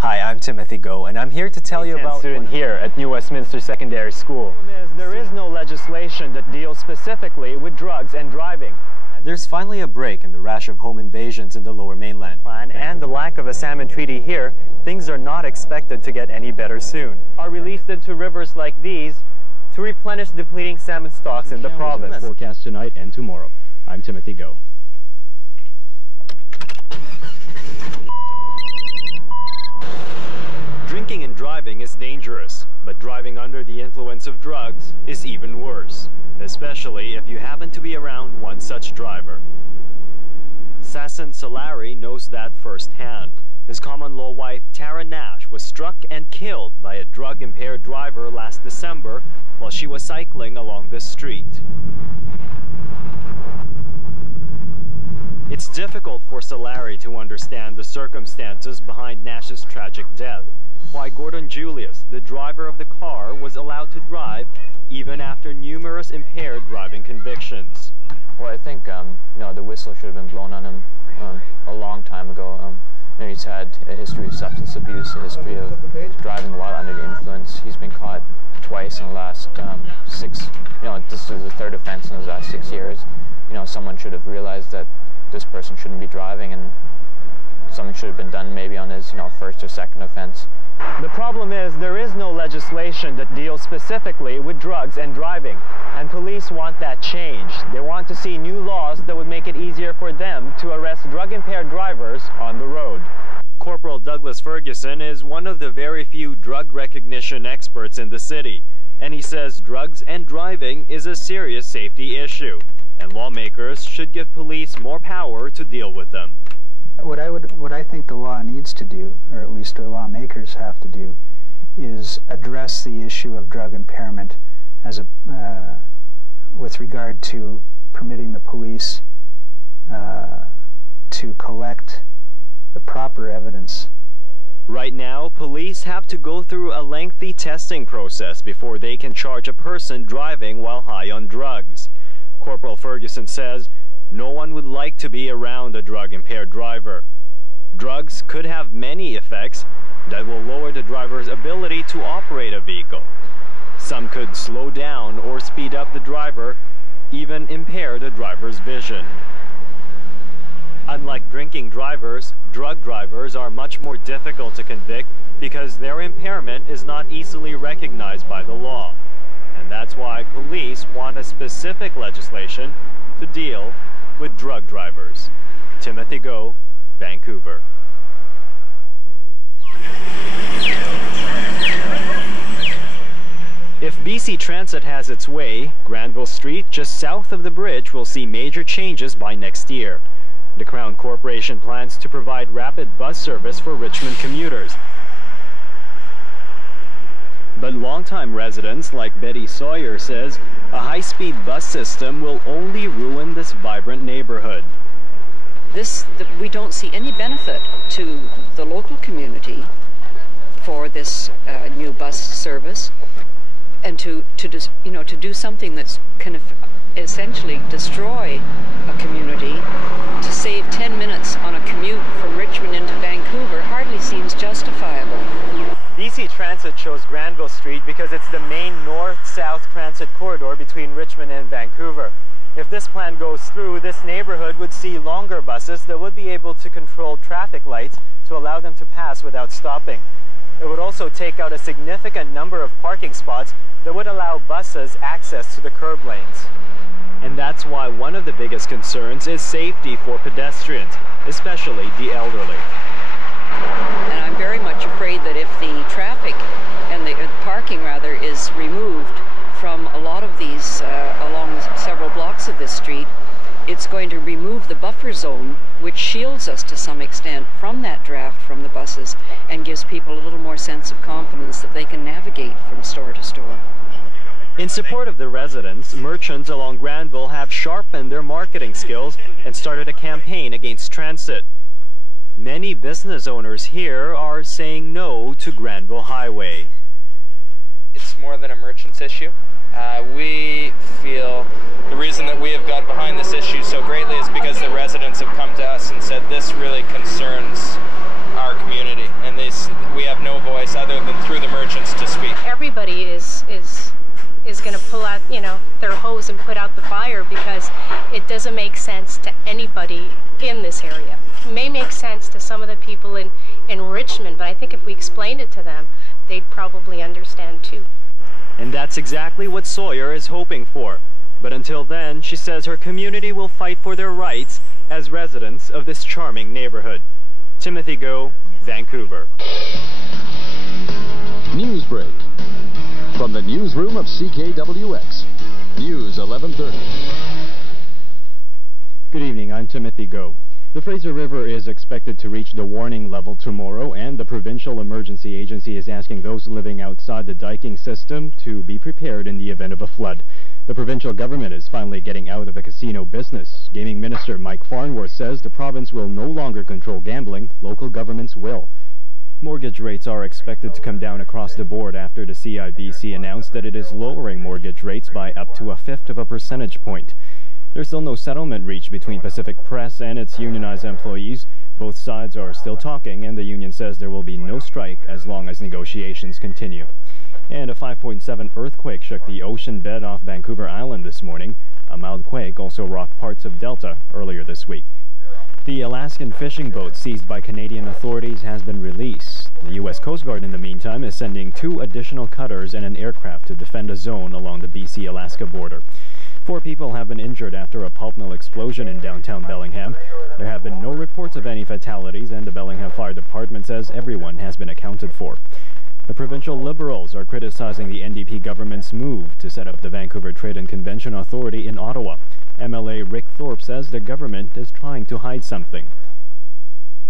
Hi, I'm Timothy Go, and I'm here to tell you about... student here at New Westminster Secondary School. There is no legislation that deals specifically with drugs and driving. There's finally a break in the rash of home invasions in the Lower Mainland. And the lack of a salmon treaty here, things are not expected to get any better soon. Are released into rivers like these to replenish depleting salmon stocks in the province. Forecast tonight and tomorrow. I'm Timothy Go. Drinking and driving is dangerous, but driving under the influence of drugs is even worse, especially if you happen to be around one such driver. Sasson Solari knows that firsthand. His common-law wife, Tara Nash, was struck and killed by a drug-impaired driver last December while she was cycling along the street. It's difficult for Solari to understand the circumstances behind Nash's tragic death. Why Gordon Julius, the driver of the car, was allowed to drive even after numerous impaired driving convictions. Well, I think the whistle should have been blown on him a long time ago. He's had a history of substance abuse, a history of driving while under the influence. He's been caught twice in the last 6. This is the third offense in the last 6 years. Someone should have realized that this person shouldn't be driving, and something should have been done maybe on his first or second offense. The problem is there is no legislation that deals specifically with drugs and driving, and police want that changed. They want to see new laws that would make it easier for them to arrest drug-impaired drivers on the road. Corporal Douglas Ferguson is one of the very few drug recognition experts in the city, and he says drugs and driving is a serious safety issue, and lawmakers should give police more power to deal with them. What I think the law needs to do, or at least the lawmakers have to do, is address the issue of drug impairment as with regard to permitting the police to collect the proper evidence. Right now, police have to go through a lengthy testing process before they can charge a person driving while high on drugs. Corporal Ferguson says no one would like to be around a drug-impaired driver. Drugs could have many effects that will lower the driver's ability to operate a vehicle. Some could slow down or speed up the driver, even impair the driver's vision. Unlike drinking drivers, drug drivers are much more difficult to convict because their impairment is not easily recognized by the law. And that's why police want a specific legislation to deal with drug drivers. Timothy Go, Vancouver. If BC Transit has its way, Granville Street, just south of the bridge, will see major changes by next year. The Crown Corporation plans to provide rapid bus service for Richmond commuters. But longtime residents like Betty Sawyer says a high-speed bus system will only ruin this vibrant neighborhood. We don't see any benefit to the local community for this new bus service, and to do something that's kind of essentially destroy a community to save 10 minutes on a commute from Richmond into Vancouver hardly seems justifiable. BC Transit chose Granville Street because it's the main north-south transit corridor between Richmond and Vancouver. If this plan goes through, this neighborhood would see longer buses that would be able to control traffic lights to allow them to pass without stopping. It would also take out a significant number of parking spots that would allow buses access to the curb lanes. And that's why one of the biggest concerns is safety for pedestrians, especially the elderly. And I'm very much afraid that if the traffic and the parking rather is removed from a lot of these along several blocks of this street, it's going to remove the buffer zone, which shields us to some extent from that draft from the buses and gives people a little more sense of confidence that they can navigate from store to store. In support of the residents, merchants along Granville have sharpened their marketing skills and started a campaign against transit. Many business owners here are saying no to Granville Highway. It's more than a merchant's issue. We feel the reason that we have got behind this issue so greatly is because the residents have come to us and said this really concerns our community, and doesn't make sense to anybody in this area. It may make sense to some of the people in Richmond, but I think if we explained it to them, they'd probably understand too. And that's exactly what Sawyer is hoping for. But until then, she says her community will fight for their rights as residents of this charming neighborhood. Timothy Go, Vancouver. Newsbreak from the newsroom of CKWX, News 1130. Good evening, I'm Timothy Go. The Fraser River is expected to reach the warning level tomorrow, and the Provincial Emergency Agency is asking those living outside the diking system to be prepared in the event of a flood. The provincial government is finally getting out of the casino business. Gaming Minister Mike Farnworth says the province will no longer control gambling, local governments will. Mortgage rates are expected to come down across the board after the CIBC announced that it is lowering mortgage rates by up to 1/5 percentage point. There's still no settlement reached between Pacific Press and its unionized employees. Both sides are still talking, and the union says there will be no strike as long as negotiations continue. And a 5.7 earthquake shook the ocean bed off Vancouver Island this morning. A mild quake also rocked parts of Delta earlier this week. The Alaskan fishing boat seized by Canadian authorities has been released. The U.S. Coast Guard, in the meantime, is sending 2 additional cutters and an aircraft to defend a zone along the BC-Alaska border. 4 people have been injured after a pulp mill explosion in downtown Bellingham. There have been no reports of any fatalities, and the Bellingham Fire Department says everyone has been accounted for. The provincial Liberals are criticizing the NDP government's move to set up the Vancouver Trade and Convention Authority in Ottawa. MLA Rick Thorpe says the government is trying to hide something.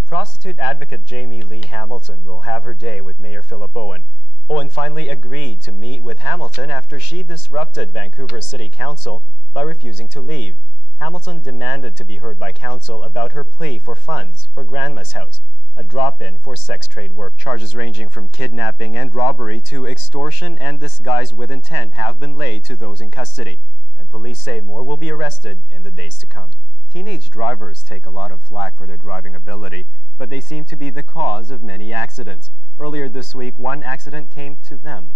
Prostitute advocate Jamie Lee Hamilton will have her day with Mayor Philip Owen. Owen finally agreed to meet with Hamilton after she disrupted Vancouver City Council by refusing to leave. Hamilton demanded to be heard by council about her plea for funds for Grandma's house, a drop-in for sex trade work. Charges ranging from kidnapping and robbery to extortion and disguise with intent have been laid to those in custody, and police say more will be arrested in the days to come. Teenage drivers take a lot of flack for their driving ability, but they seem to be the cause of many accidents. Earlier this week, one accident came to them.